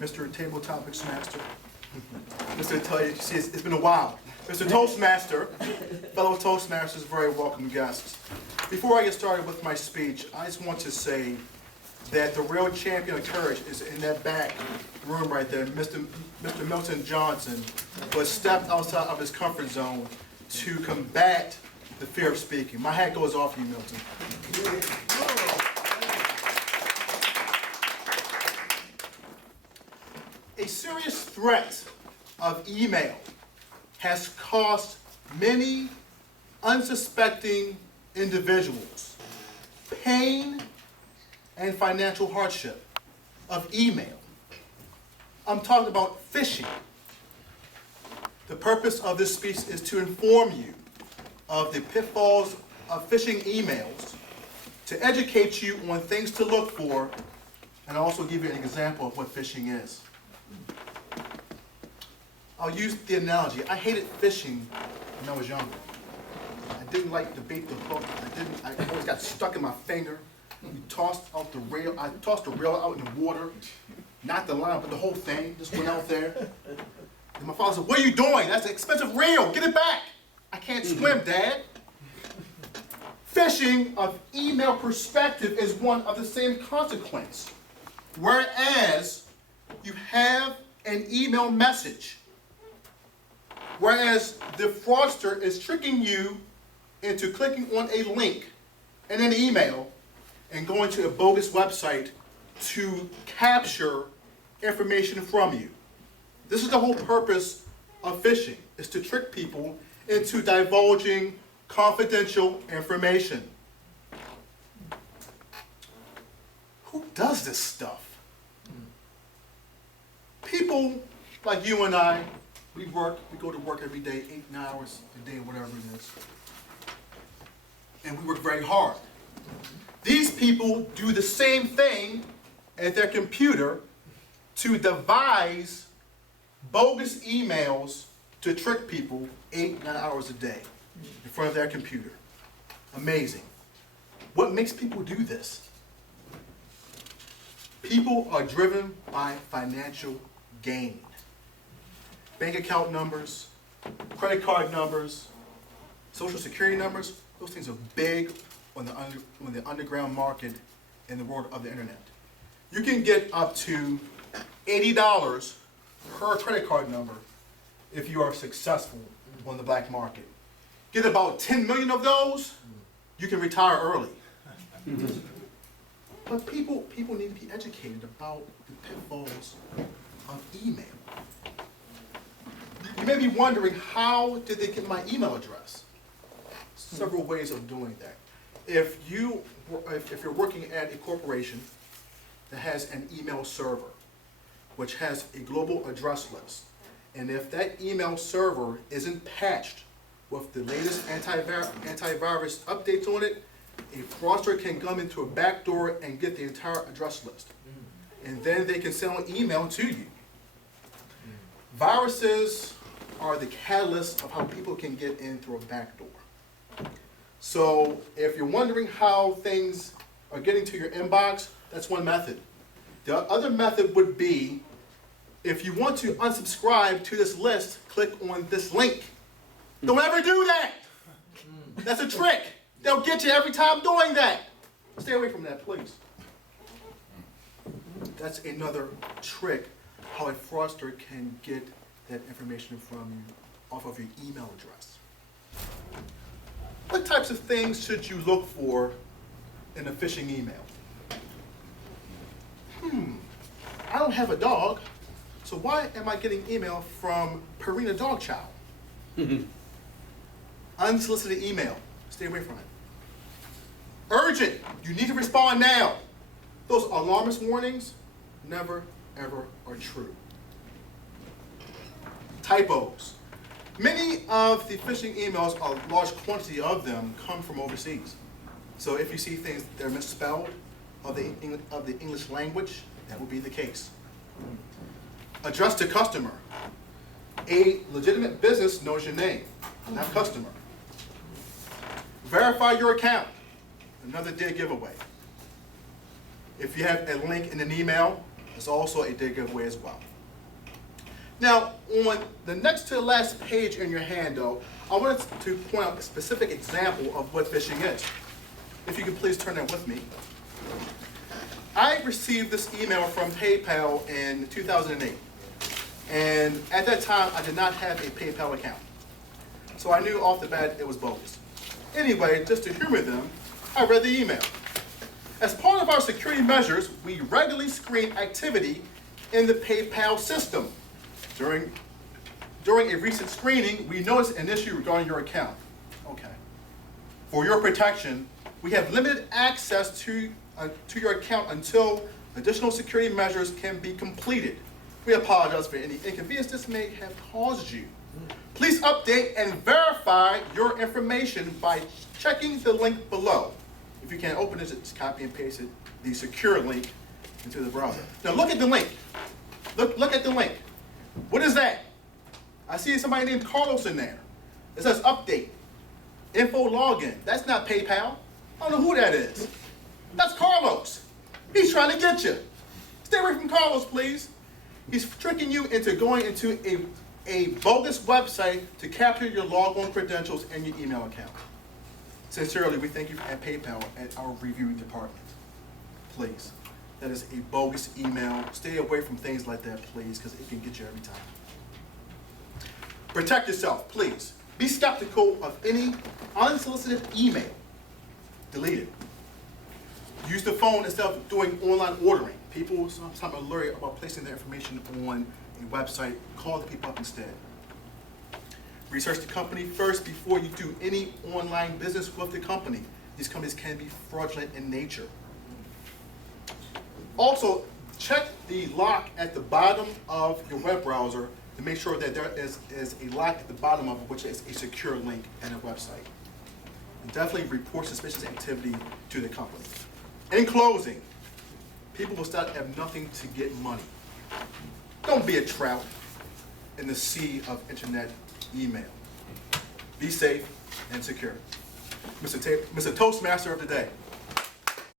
Mr. Tabletop Mixmaster, see, it's been a while. Mr. Toastmaster, fellow Toastmasters, very welcome guests. Before I get started with my speech, I just want to say that the real champion of courage is in that back room right there, Mr. Milton Johnson, who has stepped outside of his comfort zone to combat the fear of speaking. My hat goes off to you, Milton. A serious threat of email has cost many unsuspecting individuals pain and financial hardship of email. I'm talking about phishing. The purpose of this speech is to inform you of the pitfalls of phishing emails, to educate you on things to look for, and also give you an example of what phishing is. I'll use the analogy. I hated fishing when I was younger. I didn't like to bait the hook. I always got stuck in my finger. We tossed out the reel. I tossed the reel out in the water. Not the line, but the whole thing just went out there. And my father said, "What are you doing? That's an expensive reel. Get it back." "I can't swim, Dad." Phishing of email perspective is one of the same consequence. Whereas you have an email message, whereas the fraudster is tricking you into clicking on a link in an email and going to a bogus website to capture information from you. This is the whole purpose of phishing, is to trick people into divulging confidential information. Who does this stuff? People like you and I, we go to work every day, 8, 9 hours a day, whatever it is. And we work very hard. These people do the same thing at their computer to devise bogus emails to trick people 8, 9 hours a day in front of their computer. Amazing. What makes people do this? People are driven by financial gain. Bank account numbers, credit card numbers, social security numbers, those things are big on the underground market in the world of the internet. You can get up to $80 per credit card number if you are successful on the black market. Get about 10 million of those, you can retire early. But people need to be educated about the pitfalls of email. You may be wondering, how did they get my email address? Several ways of doing that. If you're working at a corporation that has an email server, which has a global address list, and if that email server isn't patched with the latest antivirus updates on it, a fraudster can come into a back door and get the entire address list. And then they can send an email to you. Viruses are the catalyst of how people can get in through a back door. So if you're wondering how things are getting to your inbox, that's one method. The other method would be, if you want to unsubscribe to this list, click on this link. Don't ever do that. That's a trick. They'll get you every time doing that. Stay away from that, please. That's another trick, how a fraudster can get that information from you off of your email address. What types of things should you look for in a phishing email? I don't have a dog, so why am I getting email from Purina Dog Chow? Unsolicited email. Stay away from it. Urgent. You need to respond now. Those alarmist warnings never, ever are true. Typos. Many of the phishing emails, a large quantity of them, come from overseas. So if you see things that are misspelled of the English language, that will be the case. Address to customer. A legitimate business knows your name, not customer. Verify your account. Another dead giveaway. If you have a link in an email, It's also a day giveaway as well. Now, on the next to the last page in your handout, I wanted to point out a specific example of what phishing is. If you could please turn that with me. I received this email from PayPal in 2008. And at that time, I did not have a PayPal account. So I knew off the bat it was bogus. Anyway, just to humor them, I read the email. As part of our security measures, we regularly screen activity in the PayPal system. During a recent screening, we noticed an issue regarding your account. Okay. For your protection, we have limited access to your account until additional security measures can be completed. We apologize for any inconvenience this may have caused you. Please update and verify your information by checking the link below. If you can't open it, just copy and paste the secure link into the browser. Now look at the link. Look at the link. What is that? I see somebody named Carlos in there. It says update, info login. That's not PayPal. I don't know who that is. That's Carlos. He's trying to get you. Stay away from Carlos, please. He's tricking you into going into a bogus website to capture your logon credentials and your email account. Sincerely, we thank you at PayPal at our reviewing department. Please. That is a bogus email. Stay away from things like that, please, because it can get you every time. Protect yourself, please. Be skeptical of any unsolicited email. Delete it. Use the phone instead of doing online ordering. People sometimes are leery about placing their information on a website. Call the people up instead. Research the company first before you do any online business with the company. These companies can be fraudulent in nature. Also, check the lock at the bottom of your web browser to make sure that there is a lock at the bottom of it, which is a secure link and a website. And definitely report suspicious activity to the company. In closing, people will start to have nothing to get money. Don't be a trout in the sea of internet email. Be safe and secure. Mr. Toastmaster of the day.